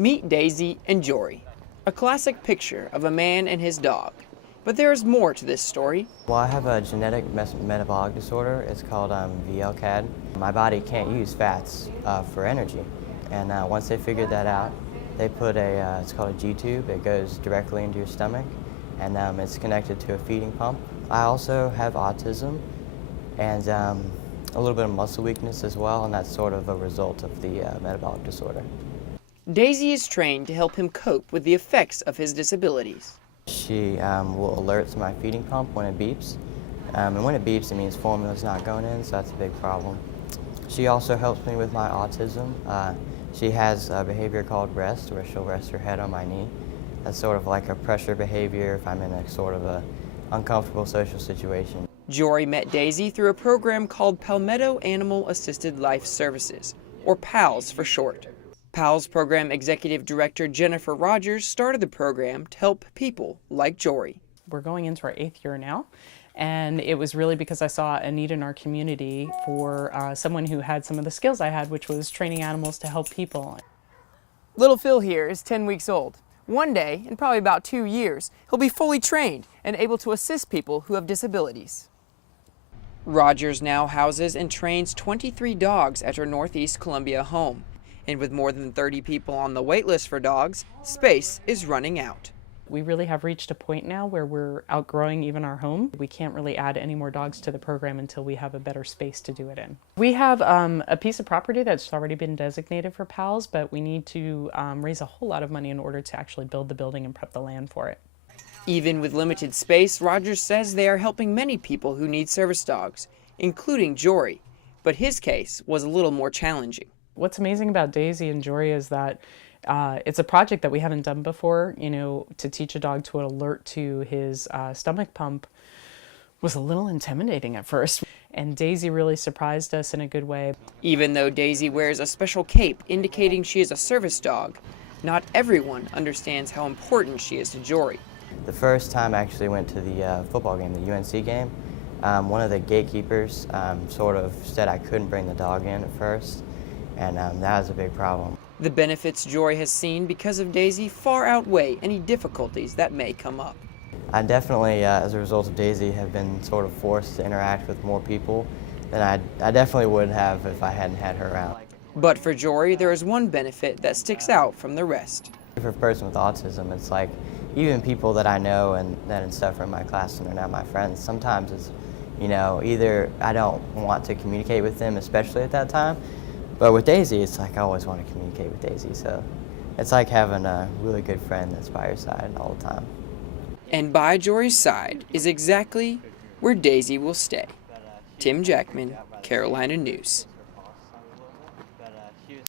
Meet Daisy and Jory, a classic picture of a man and his dog. But there is more to this story. Well, I have a genetic metabolic disorder. It's called VLCAD. My body can't use fats for energy. And once they figured that out, they put it's called a G-tube. It goes directly into your stomach, and it's connected to a feeding pump. I also have autism and a little bit of muscle weakness as well, and that's sort of a result of the metabolic disorder. Daisy is trained to help him cope with the effects of his disabilities. She will alert to my feeding pump when it beeps. And when it beeps, it means formula's not going in, so that's a big problem. She also helps me with my autism. She has a behavior called rest, where she'll rest her head on my knee. That's sort of like a pressure behavior if I'm in a sort of a uncomfortable social situation. Jory met Daisy through a program called Palmetto Animal Assisted Life Services, or PAALS for short. PAALS Program Executive Director Jennifer Rogers started the program to help people like Jory. We're going into our 8th year now, and it was really because I saw a need in our community for someone who had some of the skills I had, which was training animals to help people. Little Phil here is 10 weeks old. One day, in probably about 2 years, he'll be fully trained and able to assist people who have disabilities. Rogers now houses and trains 23 dogs at her Northeast Columbia home. And with more than 30 people on the wait list for dogs, space is running out. We really have reached a point now where we're outgrowing even our home. We can't really add any more dogs to the program until we have a better space to do it in. We have a piece of property that's already been designated for PALS, but we need to raise a whole lot of money in order to actually build the building and prep the land for it. Even with limited space, Rogers says they are helping many people who need service dogs, including Jory, but his case was a little more challenging. What's amazing about Daisy and Jory is that it's a project that we haven't done before. You know, to teach a dog to alert to his stomach pump was a little intimidating at first. And Daisy really surprised us in a good way. Even though Daisy wears a special cape indicating she is a service dog, not everyone understands how important she is to Jory. The first time I actually went to the football game, the UNC game, one of the gatekeepers sort of said I couldn't bring the dog in at first. And that was a big problem. The benefits Jory has seen because of Daisy far outweigh any difficulties that may come up. I definitely, as a result of Daisy, have been sort of forced to interact with more people than I definitely would have if I hadn't had her around. But for Jory, there is one benefit that sticks out from the rest. For a person with autism, it's like even people that I know and stuff from my class and they're not my friends, sometimes it's, you know, either I don't want to communicate with them, especially at that time, but with Daisy, it's like I always want to communicate with Daisy, so it's like having a really good friend that's by your side all the time. And by Jory's side is exactly where Daisy will stay. Tim Jackman, Carolina News.